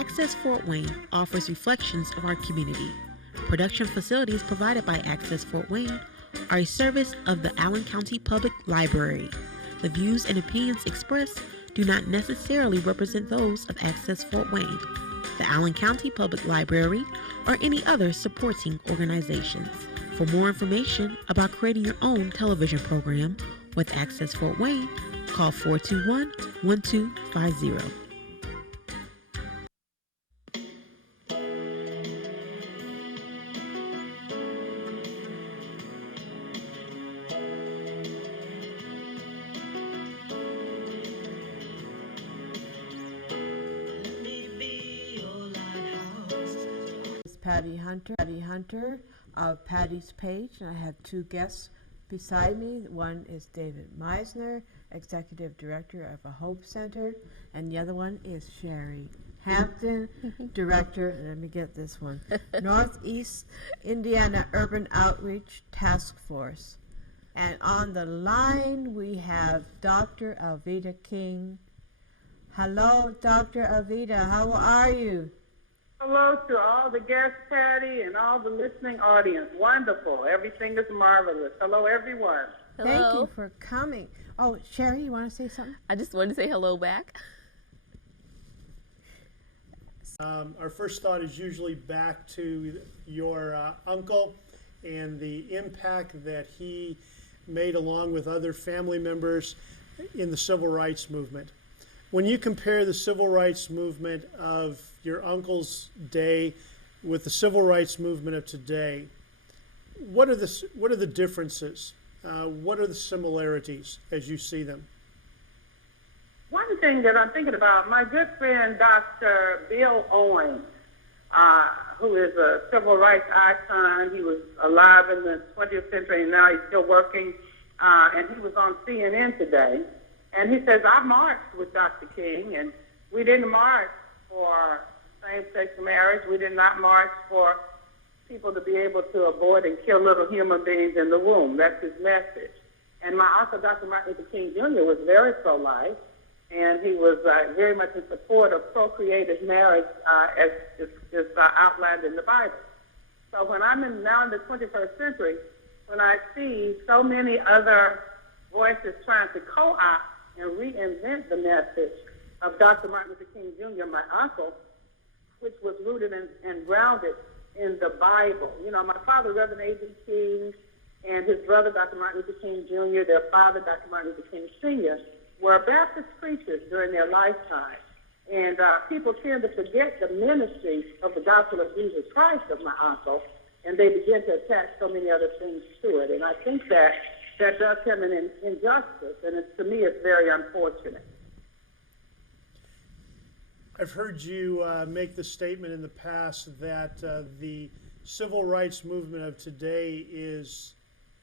Access Fort Wayne offers reflections of our community. Production facilities provided by Access Fort Wayne are a service of the Allen County Public Library. The views and opinions expressed do not necessarily represent those of Access Fort Wayne, the Allen County Public Library, or any other supporting organizations. For more information about creating your own television program with Access Fort Wayne, call 421-1250. Patty Hunter of Patty's Page, and I have two guests beside me. One is David Meisner, Executive Director of a Hope Center, and the other one is Sherry Hampton, Director, let me get this one, Northeast Indiana Urban Outreach Task Force. And on the line we have Dr. Alveda King. Hello, Dr. Alveda, how are you? Hello to all the guests, Patty, and all the listening audience. Wonderful. Everything is marvelous. Hello, everyone. Hello. Thank you for coming. Oh, Sherry, you want to say something? I just wanted to say hello back. Our first thought is usually back to your uncle and the impact that he made along with other family members in the civil rights movement. When you compare the civil rights movement of your uncle's day with the civil rights movement of today, what are the differences? What are the similarities as you see them? One thing that I'm thinking about, my good friend Dr. Bill Owens, who is a civil rights icon. He was alive in the 20th century, and now he's still working. And he was on CNN today. And he says, I marched with Dr. King, and we didn't march for same-sex marriage. We did not march for people to be able to abort and kill little human beings in the womb. That's his message. And my uncle, Dr. Martin Luther King Jr., was very pro-life, and he was very much in support of procreative marriage as is outlined in the Bible. So when I'm now in the 21st century, when I see so many other voices trying to co-opt and reinvent the message of Dr. Martin Luther King Jr., my uncle, which was rooted and grounded in the Bible. You know, my father, Reverend A.B. King, and his brother, Dr. Martin Luther King Jr., their father, Dr. Martin Luther King Sr., were Baptist preachers during their lifetime. And people tend to forget the ministry of the gospel of Jesus Christ of my uncle, and they begin to attach so many other things to it. And I think that does him an injustice, and to me it's very unfortunate. I've heard you make the statement in the past that the civil rights movement of today is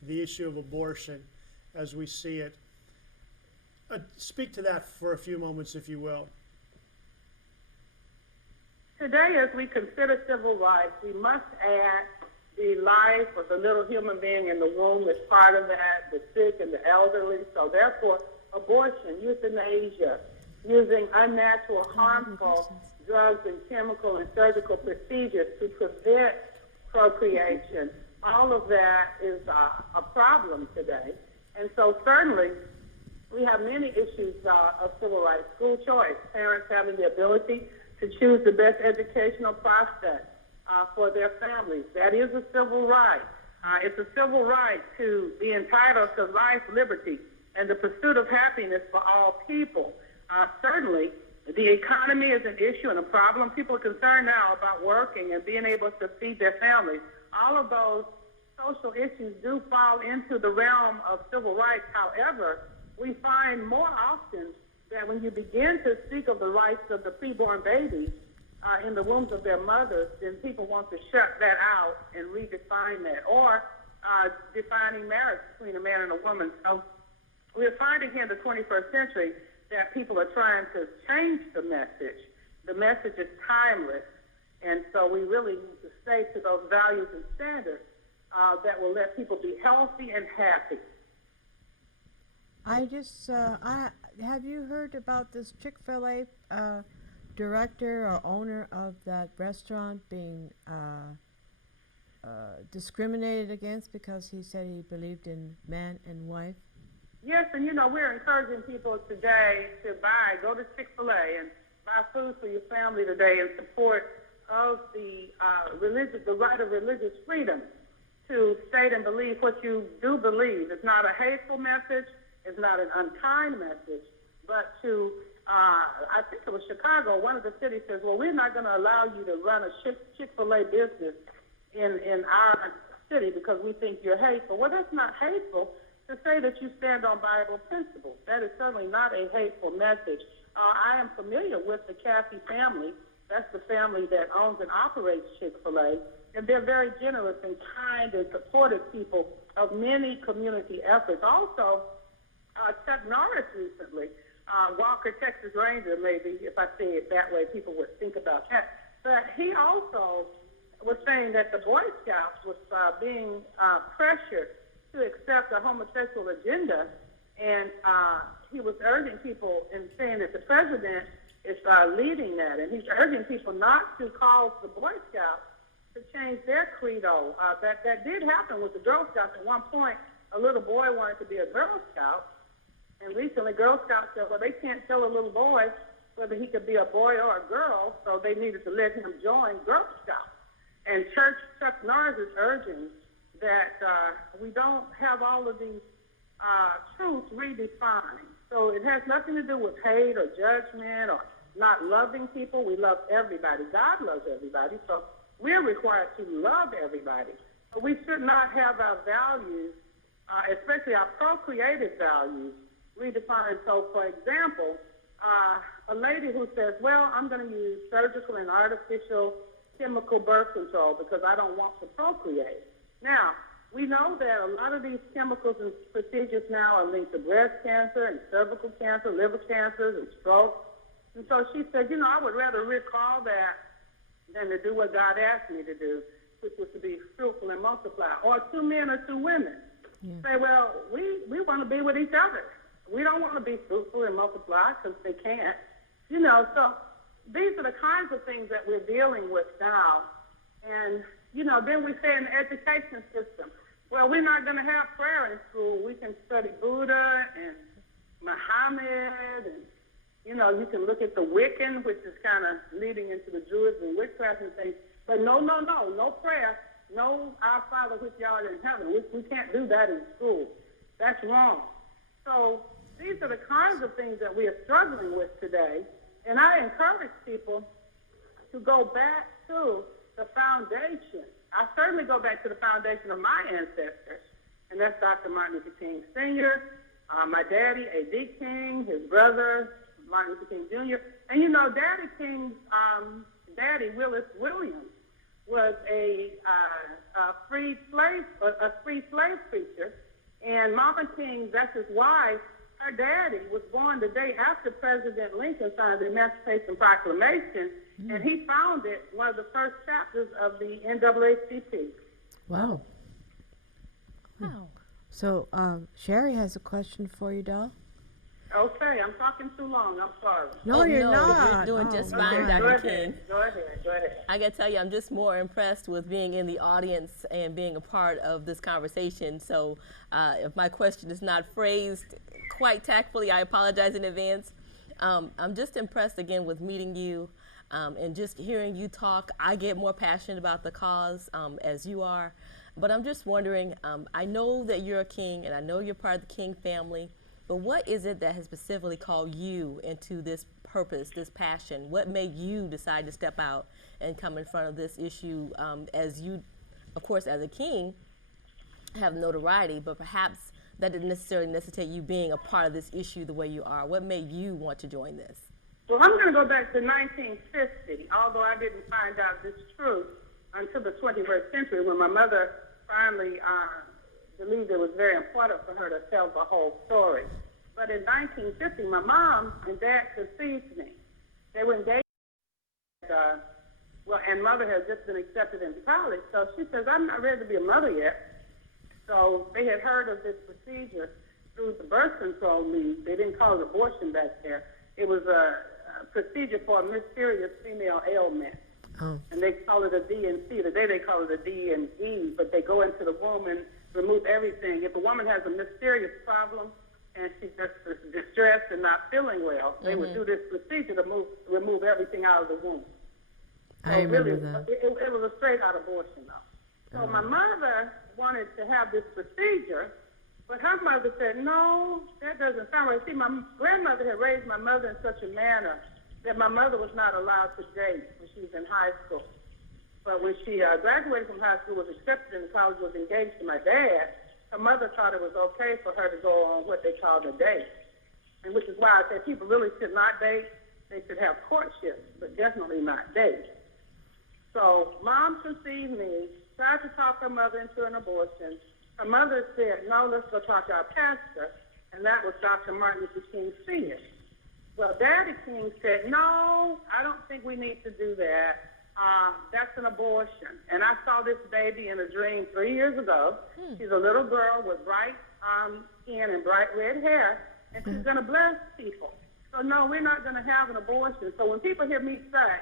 the issue of abortion as we see it. Speak to that for a few moments, if you will. Today, as we consider civil rights, we must add the life of the little human being in the womb as part of that, the sick and the elderly. So therefore, abortion, euthanasia, using unnatural, harmful drugs and chemical and surgical procedures to prevent procreation, all of that is a problem today. And so certainly we have many issues of civil rights. School choice, parents having the ability to choose the best educational process for their families. That is a civil right. It's a civil right to be entitled to life, liberty, and the pursuit of happiness for all people. Certainly, the economy is an issue and a problem. People are concerned now about working and being able to feed their families. All of those social issues do fall into the realm of civil rights. However, we find more often that when you begin to speak of the rights of the preborn babies in the wombs of their mothers, then people want to shut that out and redefine that, or defining marriage between a man and a woman. So we're finding here in the 21st century that people are trying to change the message. The message is timeless, and so we really need to stay to those values and standards that will let people be healthy and happy. Have you heard about this Chick-fil-A director or owner of that restaurant being discriminated against because he said he believed in man and wife? Yes, and we're encouraging people today to go to Chick-fil-A and buy food for your family today in support of the right of religious freedom to state and believe what you do believe. It's not a hateful message. It's not an unkind message. But I think it was Chicago, one of the cities says, well, we're not going to allow you to run a Chick-fil-A business in our city because we think you're hateful. Well, that's not hateful to say that you stand on Bible principles. That is certainly not a hateful message. I am familiar with the Cathy family. That's the family that owns and operates Chick-fil-A. And they're very generous and kind and supportive people of many community efforts. Also, Chuck Norris recently, Walker, Texas Ranger, maybe, if I say it that way, people would think about that. But he also was saying that the Boy Scouts was being pressured to accept a homosexual agenda, and he was urging people and saying that the president is leading that, and he's urging people not to cause the Boy Scouts to change their credo. That did happen with the Girl Scouts. At one point, a little boy wanted to be a Girl Scout, and recently Girl Scouts said, well, they can't tell a little boy whether he could be a boy or a girl, so they needed to let him join Girl Scouts. And Chuck Norris is urging that we don't have all of these truths redefined. So it has nothing to do with hate or judgment or not loving people. We love everybody. God loves everybody. So we're required to love everybody. But we should not have our values, especially our procreative values, redefined. So, for example, a lady who says, well, I'm going to use surgical and artificial chemical birth control because I don't want to procreate. Now, we know that a lot of these chemicals and procedures now are linked to breast cancer and cervical cancer, liver cancers, and stroke. And so she said, I would rather risk all that than to do what God asked me to do, which was to be fruitful and multiply. Or two men or two women say, well, we want to be with each other. We don't want to be fruitful and multiply because they can't. So these are the kinds of things that we're dealing with now. And, then we say in the education system, well, we're not going to have prayer in school. We can study Buddha and Muhammad and, you can look at the Wiccan, which is kind of leading into the Druids and witchcraft and things. But no prayer, no Our Father which art in heaven. We can't do that in school. That's wrong. So these are the kinds of things that we are struggling with today. And I encourage people to go back to the foundation. I certainly go back to the foundation of my ancestors, and that's Dr. Martin Luther King Sr., my daddy, A.D. King, his brother, Martin Luther King Jr. And Daddy King's daddy, Willis Williams, was a free slave preacher, and Mama King, that's his wife. Her daddy was born the day after President Lincoln signed the Emancipation Proclamation, and he founded one of the first chapters of the NAACP. Wow. So Sherry has a question for you, doll. Okay, I'm talking too long. I'm sorry. No, you're not. You're doing just fine, Okay, Dr. King. Go ahead. I got to tell you, I'm just more impressed with being in the audience and being a part of this conversation. So if my question is not phrased quite tactfully, I apologize in advance. I'm just impressed again with meeting you and just hearing you talk. I get more passionate about the cause as you are. But I'm just wondering, I know that you're a King and I know you're part of the King family, but what is it that has specifically called you into this purpose, this passion? What made you decide to step out and come in front of this issue as you, of course, as a King, have notoriety, but perhaps that didn't necessarily necessitate you being a part of this issue the way you are? What made you want to join this? Well, I'm going to go back to 1950, although I didn't find out this truth until the 21st century when my mother finally believed it was very important for her to tell the whole story. But in 1950, my mom and dad conceived me. They were engaged, and mother had just been accepted into college. So she says, I'm not ready to be a mother yet. So they had heard of this procedure through the birth control league. They didn't call it abortion back there. It was procedure for a mysterious female ailment. Oh. And they call it a D&C. Today they call it a D&E, but they go into the womb and remove everything. If a woman has a mysterious problem and she's just distressed and not feeling well, they would do this procedure to remove everything out of the womb. I remember really, that. It was a straight-out abortion, though. So my mother wanted to have this procedure, but her mother said, no, that doesn't sound right. See, my grandmother had raised my mother in such a manner that my mother was not allowed to date when she was in high school. But when she graduated from high school, was accepted into college, was engaged to my dad, her mother thought it was okay for her to go on what they called a date. And which is why I said people really should not date. They should have courtship, but definitely not date. So Mom conceived me, tried to talk her mother into an abortion. Her mother said, no, let's go talk to our pastor, and that was Dr. Martin Luther King Sr. Well, Daddy King said, no, I don't think we need to do that. That's an abortion. And I saw this baby in a dream 3 years ago. She's a little girl with bright skin and bright red hair, and she's going to bless people. So, no, we're not going to have an abortion. So when people hear me say,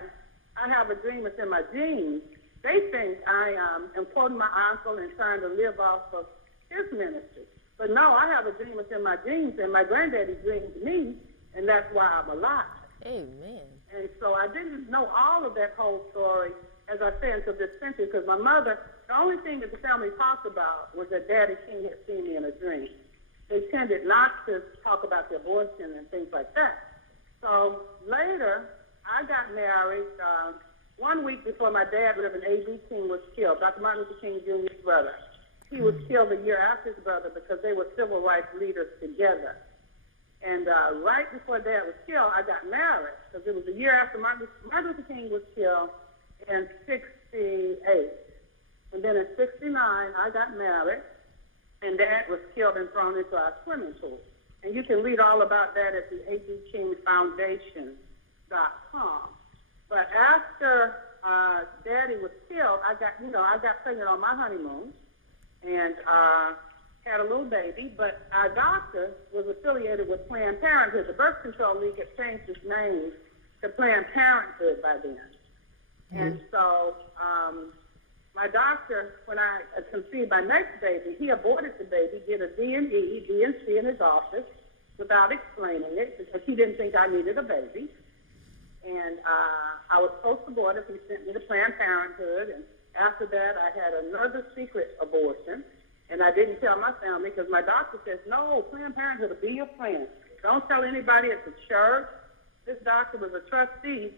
I have a dream that's in my genes, they think I am quoting my uncle and trying to live off of his ministry. But no, I have a dream that's in my genes, and my granddaddy dreamed me, and that's why I'm alive. Amen. And so I didn't know all of that whole story, as I say, until this century, because my mother, the only thing that the family talked about was that Daddy King had seen me in a dream. They tended not to talk about the abortion and things like that. So later, I got married 1 week before my dad, Reverend A.B. King, was killed, Dr. Martin Luther King Jr.'s brother. He was killed a year after his brother because they were civil rights leaders together. And right before Dad was killed, I got married because it was a year after Martin Luther King was killed in 68. And then in 69, I got married, and Dad was killed and thrown into our swimming pool. And you can read all about that at the abkingfoundation.com. But after Daddy was killed, I got pregnant on my honeymoon and had a little baby, but our doctor was affiliated with Planned Parenthood. The Birth Control League had changed its name to Planned Parenthood by then. And so my doctor, when I conceived my next baby, he aborted the baby, did a D&C in his office without explaining it because he didn't think I needed a baby. And I was post-abortive. He sent me to Planned Parenthood. And after that, I had another secret abortion. And I didn't tell my family because my doctor says, no, Planned Parenthood will be your friend. Don't tell anybody at the church. This doctor was a trustee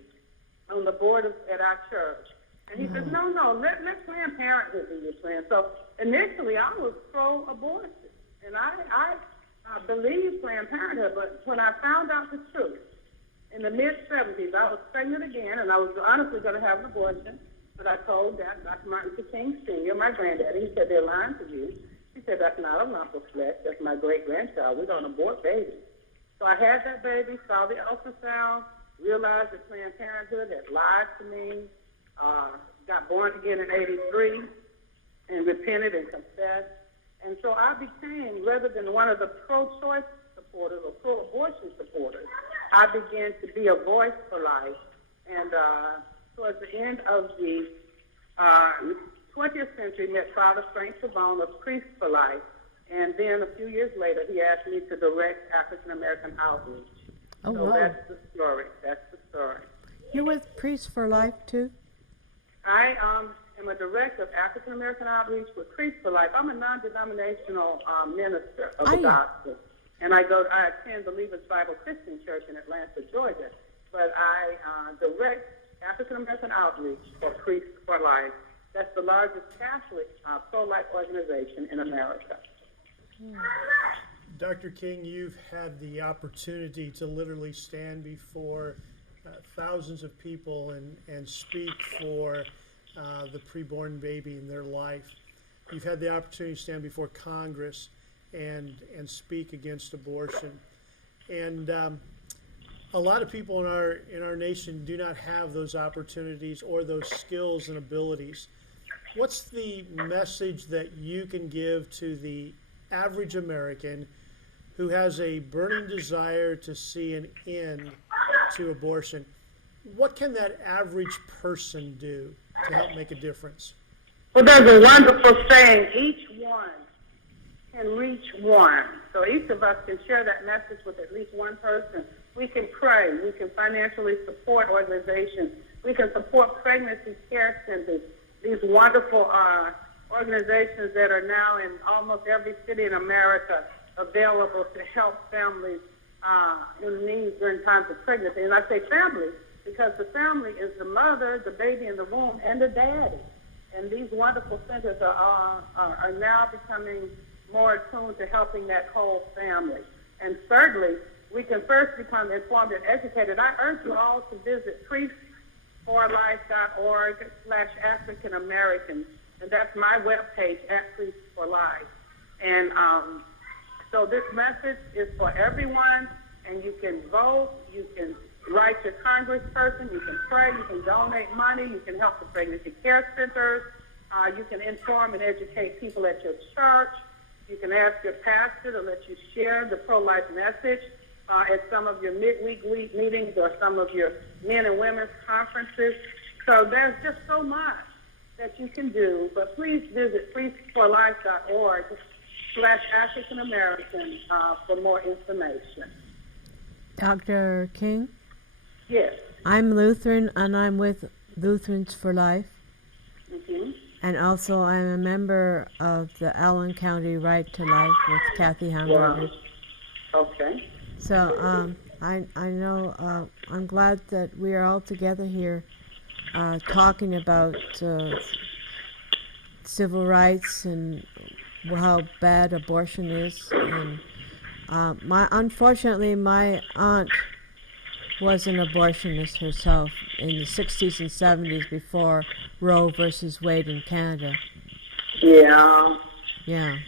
on the board at our church. And he says, no, let Planned Parenthood be your friend. So initially, I was pro-abortion. And I believed Planned Parenthood. But when I found out the truth, in the mid-70s, I was pregnant again, and I was honestly going to have an abortion. But I told Dr. Martin Luther King Sr., my granddaddy, he said, they're lying to you. He said, that's not a lump of flesh. That's my great-grandchild. We're going to abort babies. So I had that baby, saw the ultrasound, realized that Planned Parenthood had lied to me, got born again in 83, and repented and confessed. And so I became, rather than one of the pro-choice supporters or pro-abortion supporters, I began to be a voice for life. And towards the end of the 20th century, met Father Frank Savone of Priests for Life. And then a few years later, he asked me to direct African American outreach. Oh, so wow. that's the story. That's the story. You with Priests for Life, too? I am a director of African American outreach with Priests for Life. I'm a non-denominational minister of the gospel. And I attend the Levi's Bible Christian Church in Atlanta, Georgia. But I direct African American outreach for Priests for Life. That's the largest Catholic pro-life organization in America. Dr. King, you've had the opportunity to literally stand before thousands of people and speak for the preborn baby in their life. You've had the opportunity to stand before Congress and speak against abortion. And a lot of people in our nation do not have those opportunities or those skills and abilities. What's the message that you can give to the average American who has a burning desire to see an end to abortion. What can that average person do to help make a difference? Well, there's a wonderful saying, each one can reach one. So each of us can share that message with at least one person. We can pray. We can financially support organizations. We can support pregnancy care centers, these wonderful organizations that are now in almost every city in America available to help families in need during times of pregnancy. And I say family because the family is the mother, the baby in the womb, and the daddy. And these wonderful centers are now becoming more attuned to helping that whole family. And thirdly, we can first become informed and educated. I urge you all to visit priestforlife.org/African Americans. And that's my webpage at Priest for Life. And so this message is for everyone, and you can vote, you can write your congressperson, you can pray, you can donate money, you can help the pregnancy care centers, you can inform and educate people at your church, you can ask your pastor to let you share the pro-life message at some of your midweek meetings or some of your men and women's conferences. So there's just so much that you can do, but please visit priestforlife.org/African American for more information. Dr. King? Yes. I'm Lutheran, and I'm with Lutherans for Life. Mm-hmm. And also, I'm a member of the Allen County Right to Life with Kathy Hamburger. Wow. Okay. So I know I'm glad that we are all together here talking about civil rights and how bad abortion is. And unfortunately, my aunt was an abortionist herself in the 60s and 70s before Roe versus Wade in Canada. Yeah. Yeah.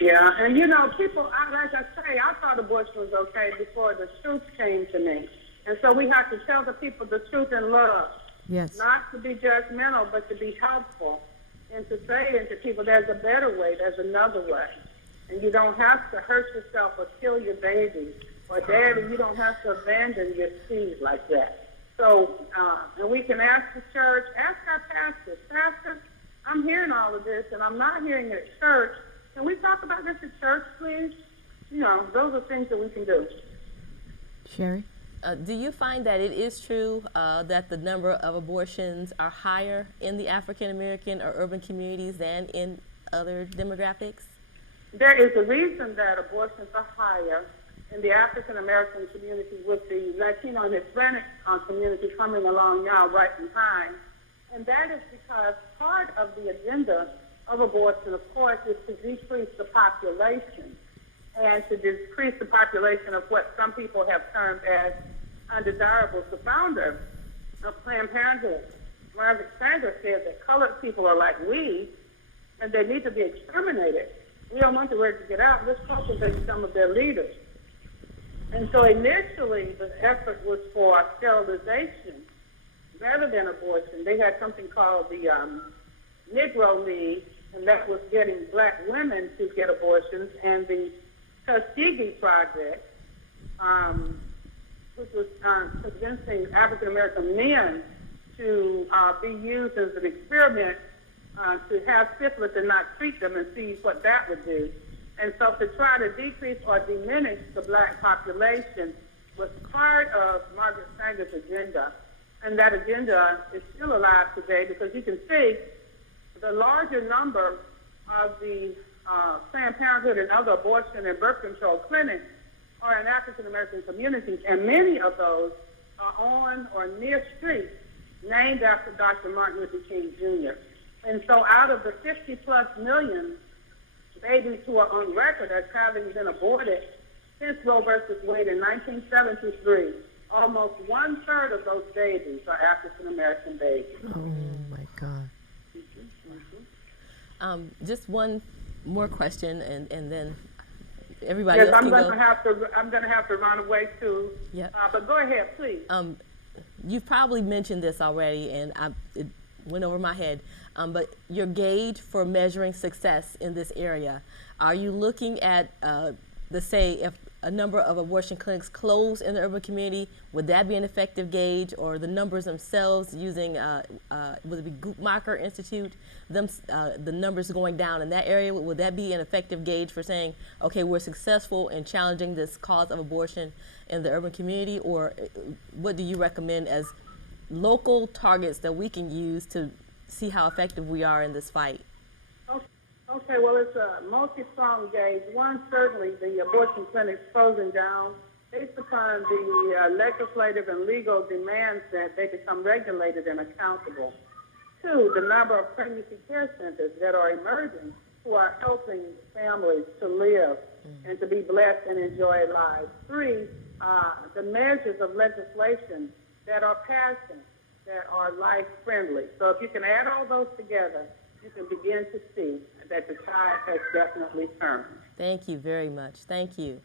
Yeah, and you know, people, like I say, I thought abortion was okay before the truth came to me. And so we have to tell the people the truth in love. Yes. Not to be judgmental, but to be helpful. And to say to people, there's a better way, there's another way. And you don't have to hurt yourself or kill your baby. Or, Daddy, you don't have to abandon your seed like that. So, and we can ask the church, ask our pastors, Pastor, I'm hearing all of this, and I'm not hearing it at church. Can we talk about this at church, please? You know, those are things that we can do. Sherry? Do you find that it is true that the number of abortions are higher in the African American or urban communities than in other demographics? There is a reason that abortions are higher in the African American community with the Latino and Hispanic community coming along now right behind. And that is because part of the agenda of abortion, of course, is to decrease the population and to decrease the population of what some people have termed as undesirables. The founder of Planned Parenthood, Margaret Sanger, said that colored people are like weeds and they need to be exterminated. We don't want the word to get out. Let's cultivate some of their leaders. And so initially the effort was for sterilization rather than abortion. They had something called the Negro League, and that was getting black women to get abortions, and the Tuskegee Project, which was convincing African American men to be used as an experiment to have syphilis and not treat them and see what that would do. And so to try to decrease or diminish the black population was part of Margaret Sanger's agenda. And that agenda is still alive today because you can see the larger number of the Planned Parenthood and other abortion and birth control clinics are in African American communities, and many of those are on or near streets named after Dr. Martin Luther King Jr. And so out of the 50+ million babies who are on record as having been aborted since Roe versus Wade in 1973, almost 1/3 of those babies are African American babies. Oh my God. Just one more question, and then everybody Yes, else I'm can going go. to have to run away too. Yep. But go ahead, please. You've probably mentioned this already, and it went over my head. But your gauge for measuring success in this area, are you looking at, if a number of abortion clinics closed in the urban community, would that be an effective gauge, or the numbers themselves using, would it be Guttmacher Institute, the numbers going down in that area, would that be an effective gauge for saying, okay, we're successful in challenging this cause of abortion in the urban community, or what do you recommend as local targets that we can use to see how effective we are in this fight? Okay, well, it's a multi-pronged gauge. One, certainly the abortion clinics closing down based upon the legislative and legal demands that they become regulated and accountable. Two, the number of pregnancy care centers that are emerging who are helping families to live and to be blessed and enjoy lives. Three, the measures of legislation that are passing that are life-friendly. So if you can add all those together, you can begin to see that the tide has definitely turned. Thank you very much. Thank you.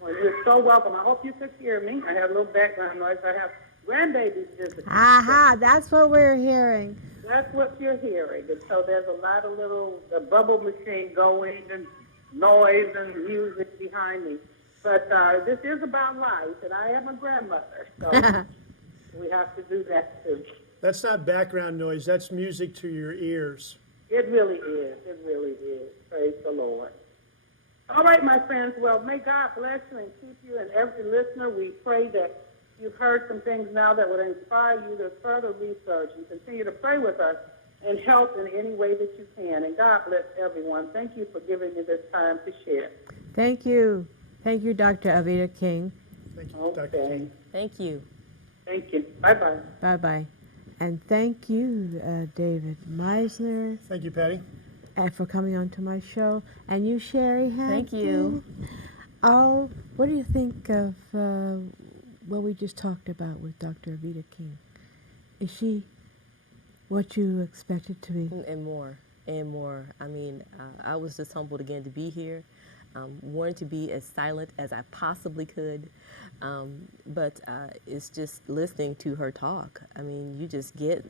Well, you're so welcome. I hope you could hear me. I have a little background noise. I have grandbabies visiting. Aha, that's what we're hearing. That's what you're hearing. And so there's a lot of little bubble machine going and noise and music behind me. But this is about life, and I am a grandmother, so we have to do that too. That's not background noise. That's music to your ears. It really is. It really is. Praise the Lord. All right, my friends. Well, may God bless you and keep you and every listener. We pray that you've heard some things now that would inspire you to further research and continue to pray with us and help in any way that you can. And God bless everyone. Thank you for giving me this time to share. Thank you. Thank you, Dr. Alveda King. Thank you, Dr. King. Thank you. Thank you. Bye-bye. Bye-bye. And thank you, David Meisner, Thank you, Patty. for coming on to my show. And you, Sherry Hampton. Thank you. Oh, what do you think of what we just talked about with Dr. Alveda King? Is she what you expected to be? And more, and more. I mean, I was just humbled again to be here. Wanted to be as silent as I possibly could, but it's just listening to her talk. I mean, you just get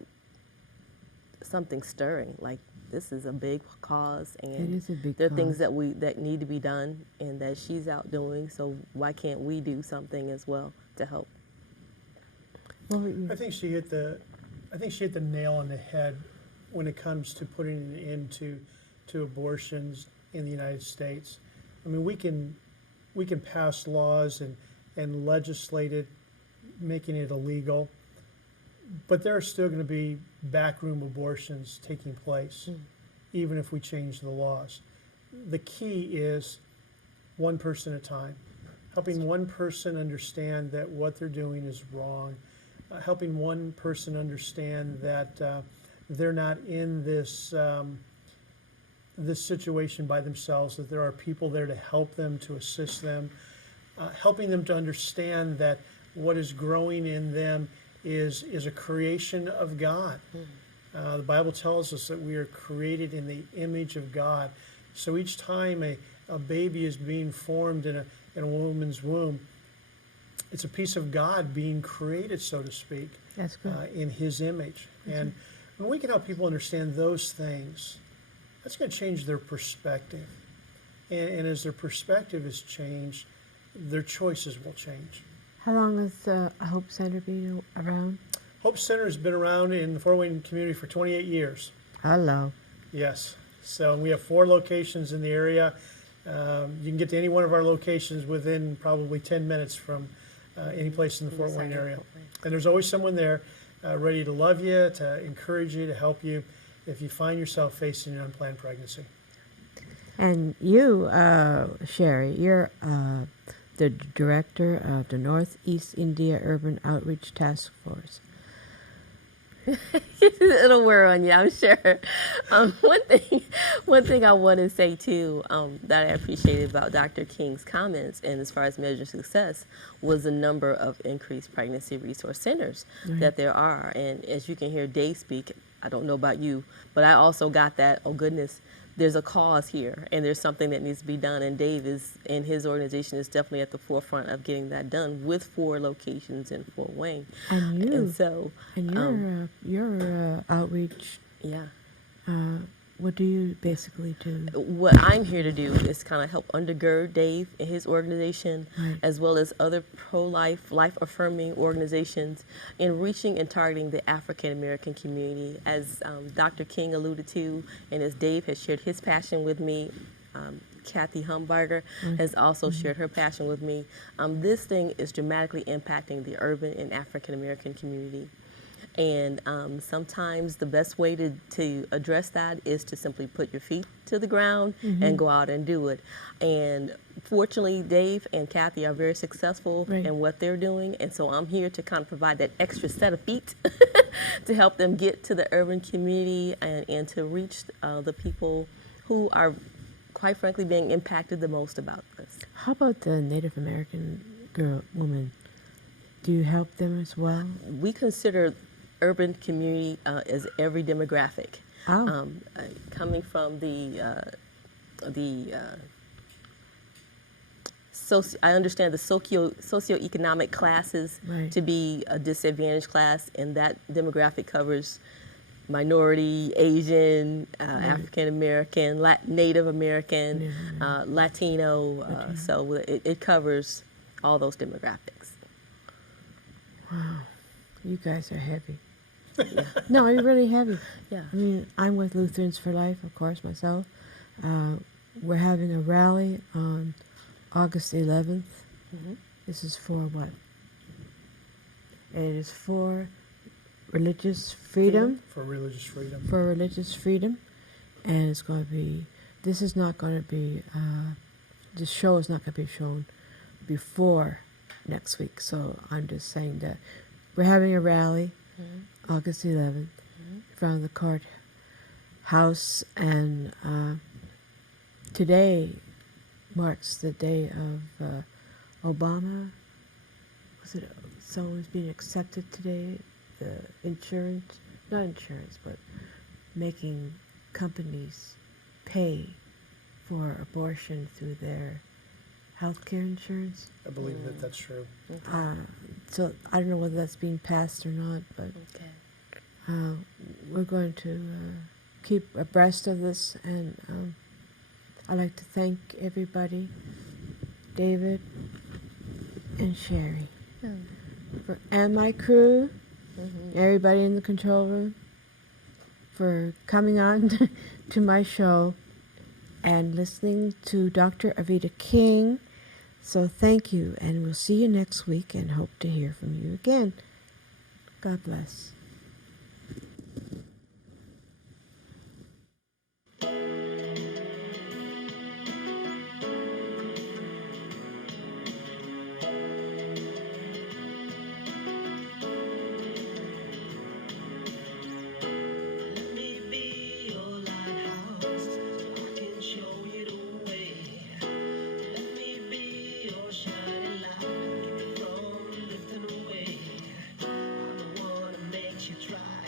something stirring. Like, this is a big cause, and It is a big there are cause. things that need to be done, and that she's out doing. So why can't we do something as well to help? What were you? I think she hit the nail on the head when it comes to putting an end to abortions in the United States. I mean, we can pass laws and legislate it, making it illegal, but there are still going to be backroom abortions taking place, even if we change the laws. The key is one person at a time, helping one person understand that what they're doing is wrong, helping one person understand that they're not in this situation by themselves, that there are people there to help them, to assist them, helping them to understand that what is growing in them is a creation of God. The Bible tells us that we are created in the image of God. So each time a baby is being formed in a woman's womb, it's a piece of God being created, so to speak, That's good. in His image. And when we can help people understand those things, that's going to change their perspective. And as their perspective is changed, their choices will change. How long has Hope Center been around? Hope Center has been around in the Fort Wayne community for 28 years. Hello. Yes. So we have 4 locations in the area. You can get to any one of our locations within probably 10 minutes from any place in the Fort Wayne area. And there's always someone there ready to love you, to encourage you, to help you if you find yourself facing an unplanned pregnancy. And you, Sherry, you're the director of the Northeast India Urban Outreach Task Force. It'll wear on you, I'm sure. One thing I want to say too, that I appreciated about Dr. King's comments, and as far as measuring success, was the number of increased pregnancy resource centers that there are. And as you can hear Dave speak, I don't know about you, but I also got that, oh goodness, there's a cause here, and there's something that needs to be done. And Dave and his organization is definitely at the forefront of getting that done with 4 locations in Fort Wayne. And you, And so, and your outreach yeah, what do you basically do? What I'm here to do is kind of help undergird Dave and his organization, Right. as well as other pro-life, life-affirming organizations in reaching and targeting the African American community. As Dr. King alluded to, and as Dave has shared his passion with me, Kathy Humbarger has also shared her passion with me. This thing is dramatically impacting the urban and African American community. And sometimes the best way to address that is to simply put your feet to the ground and go out and do it. And fortunately, Dave and Kathy are very successful Right. in what they're doing. And so I'm here to kind of provide that extra set of feet to help them get to the urban community and to reach the people who are, quite frankly, being impacted the most about this. How about the Native American woman? Do you help them as well? We consider urban community as every demographic. Oh. Coming from I understand the socioeconomic classes Right. to be a disadvantaged class, and that demographic covers minority, Asian, African American, Native American, Latino. So it covers all those demographics. You guys are heavy. No, you're really heavy. Yeah. I mean, I'm with Lutherans for Life, of course, myself. We're having a rally on August 11th. This is for what? It is for religious freedom. For religious freedom. For religious freedom. And it's going to be, this is not going to be, the show is not going to be shown before next week. So I'm just saying that we're having a rally August 11th in front of the courthouse, and today marks the day of Obama. Was it someone's being accepted today? The insurance, not insurance, but making companies pay for abortion through their health care insurance. I believe that that's true. So I don't know whether that's being passed or not, but Okay. we're going to keep abreast of this, and I'd like to thank everybody, David and Sherry, and my crew, everybody in the control room, for coming on to my show and listening to Dr. Alveda King. So thank you, and we'll see you next week and hope to hear from you again. God bless. Let me be your lighthouse, so I can show you the way. Let me be your shining light, keep you from drifting away. I'm the one that makes you try.